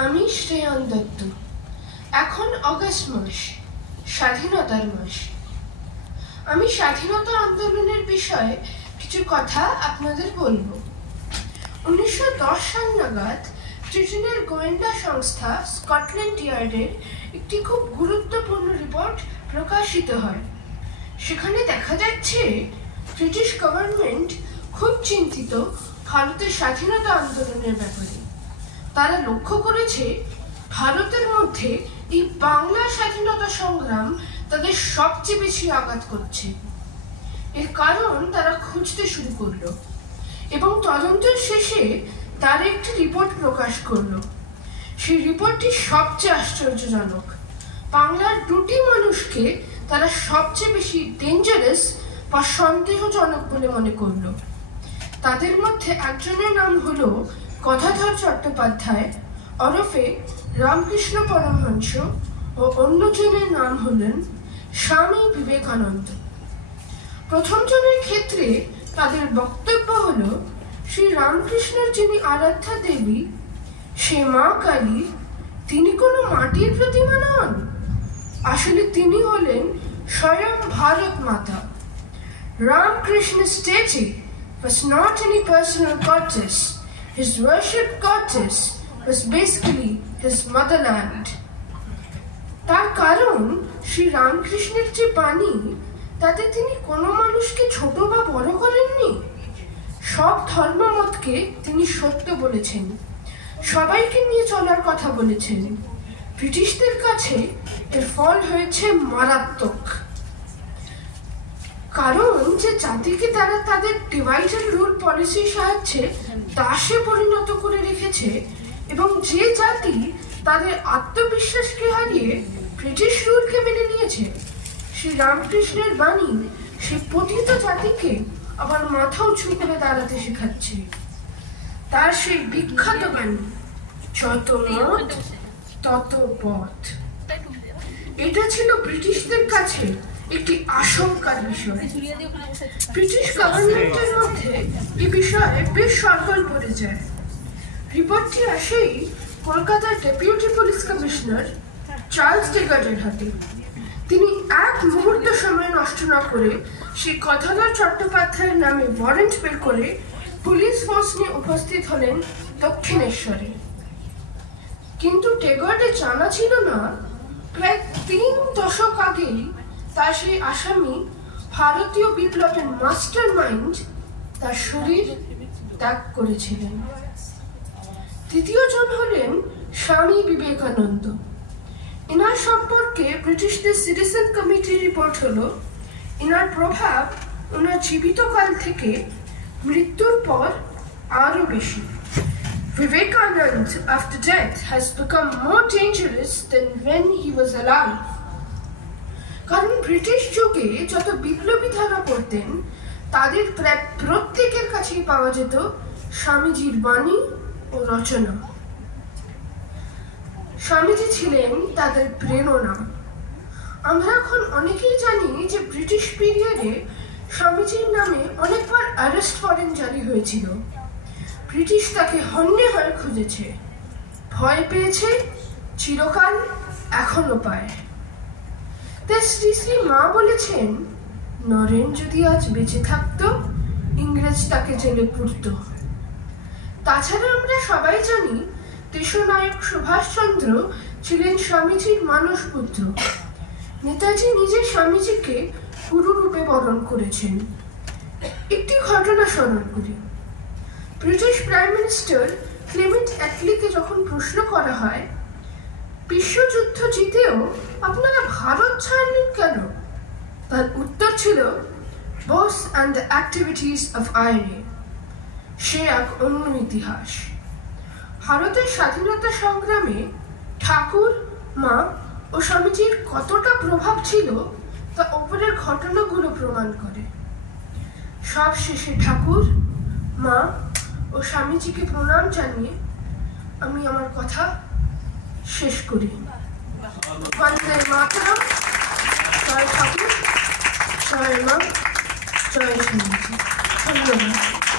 আমি শ্রেয়ান দত্ত। এখন অগাস্ট মাস, স্বাধীনতার মাস। আমি স্বাধীনতা আন্দোলনের বিষয়ে কিছু কথা আপনাদের বলবো। 1910 সাল নাগাদ ব্রিটেনের গোয়েন্দা সংস্থা স্কটল্যান্ড ইয়ার্ডের একটি খুব গুরুত্বপূর্ণ রিপোর্ট প্রকাশিত হয়। সেখানে দেখা যাচ্ছে ব্রিটিশ গভর্নমেন্ট খুব চিন্তিত ভারতের স্বাধীনতা আন্দোলনের ব্যাপারে। তারা লক্ষ্য করেছে ভারতের মধ্যে এই বাংলা স্বাধীনতা সংগ্রাম তাদের সবচেয়ে বেশি আঘাত করছে। এর কারণ তারা খুঁজতে শুরু করলো এবং তদন্তের শেষে তারা একটি রিপোর্ট প্রকাশ করলো। সেই রিপোর্টটি সবচেয়ে আশ্চর্যজনক। বাংলার দুটি মানুষকে তারা সবচেয়ে বেশি ডেঞ্জারাস বা সন্দেহজনক বলে মনে করলো। তাদের মধ্যে একজনের নাম হলো গদাধর চট্টোপাধ্যায় ওরফে রামকৃষ্ণ পরমহংস ও অন্যজনের নাম হলেন স্বামী বিবেকানন্দ। প্রথম জনের ক্ষেত্রে তাদের বক্তব্য হলো শ্রী রামকৃষ্ণের যিনি আরাধ্যা দেবী, সে মা কালী, তিনি কোনো মাটির প্রতিমা নন। আসলে তিনি হলেন স্বয়ং ভারত মাতা। Ramakrishna's deity was not any personal goddess. His worshipped goddess was basically his motherland. তার কারণ শ্রী রামকৃষ্ণের যে বাণী, তাতে তিনি কোনো মানুষকে ছোট বা বড় করেননি। সব ধর্মমতকে তিনি সত্য বলেছেন, সবাইকে নিয়ে চলার কথা বলেছেন। ব্রিটিশদের কাছে এর ফল হয়েছে মারাত্মক। কারণ যে জাতিকে তারা তাদের ডিভাইড এন্ড রুল পলিসির সাহায্যে দাসে পরিণত করে রেখেছে এবং যে জাতি তাদের আত্মবিশ্বাসকে হারিয়ে ব্রিটিশ রুলকে মেনে নিয়েছে, শ্রী রামকৃষ্ণের বাণী সে পতিত জাতিকে আবার মাথা উঁচু করে দাঁড়াতে শেখাচ্ছে। তার সেই বিখ্যাত বাণী, যত মত তত পথ। এটা ছিল ব্রিটিশদের কাছে একটি আশঙ্কার বিষয়। ব্রিটিশ গভর্নমেন্টের মধ্যে এই বিষয়ে বেশ সরগোল পড়ে যায়। রিপোর্টটি আসেই কলকাতার ডেপুটি পুলিশ কমিশনার চার্লস টেগার্টের হাতে। তিনি এক মুহূর্ত সময় নষ্ট না করে সেই গদাধর চট্টোপাধ্যায়ের নামে ওয়ারেন্ট বের করে পুলিশ ফোর্স নিয়ে উপস্থিত হলেন দক্ষিণেশ্বরে। কিন্তু টেগার্টের জানা ছিল না প্রায় 3 দশক আগেই তার সেই আসামি ভারতীয় বিপ্লবের মাস্টার মাইন্ড তার শরীর ত্যাগ করেছিলেন। তৃতীয় জন হলেন স্বামী বিবেকানন্দ। এনার সম্পর্কে ব্রিটিশদের সিটিজেন কমিটির রিপোর্ট হলো এনার প্রভাব ওনার জীবিতকাল থেকে মৃত্যুর পর আরো বেশি। Vivekanand after death has become more dangerous than when he was alive. কারণ ব্রিটিশ যুগে যত বিপ্লবী ধরা পড়তেন তাদের প্রায় প্রত্যেকের কাছেই পাওয়া যেত স্বামীজির বাণী ও রচনা। স্বামীজি ছিলেন তাদের প্রেরণা। আমরা এখন অনেকেই জানি যে ব্রিটিশ পিরিয়ডে স্বামীজির নামে অনেকবার অ্যারেস্ট ওয়ারেন্ট জারি হয়েছিল। ব্রিটিশ তাকে হন্যে হয়ে খুঁজেছে, ভয় পেয়েছে, চিরকাল এখনো পায়। তার শ্রী শ্রী মা বলেছেন, নরেন যদি আজ বেঁচে থাকতো, ইংরেজ তাকে জেলে পুরত। তাছাড়া আমরা সবাই জানি দেশনায়ক সুভাষচন্দ্র ছিলেন স্বামীজির মানসপুত্র। নেতাজি নিজে স্বামীজিকে গুরুরূপে বরণ করেছেন। একটি ঘটনা স্মরণ করি। ব্রিটিশ প্রাইম মিনিস্টার ক্লেমেন্ট অ্যাটলিকে যখন প্রশ্ন করা হয়, বিশ্বযুদ্ধ জিতেও আপনারা ভারত ছাড়লেন কেন, তার উত্তর ছিল, Bose and the activities of আইরে। সে এক অন্য ইতিহাস। ভারতের স্বাধীনতা সংগ্রামে ঠাকুর, মা ও স্বামীজির কতটা প্রভাব ছিল তা ওপরের ঘটনাগুলো প্রমাণ করে। সব শেষে ঠাকুর, মা ও স্বামীজিকে প্রণাম জানিয়ে আমি আমার কথা শেষ করি। বন্দে মাতরম। জয় ঠাকুর, জয় মা, জয় স্বামীজি। ধন্যবাদ।